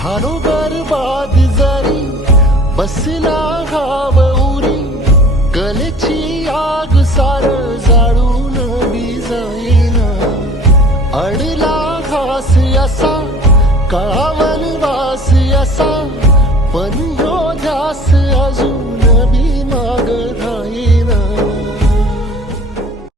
झालो बरबाद जरी बसला घाव उरी गलेची आग सार जाळून जाईना अडला घास असा कळावन वास असा पण ह्यो ध्यास अजून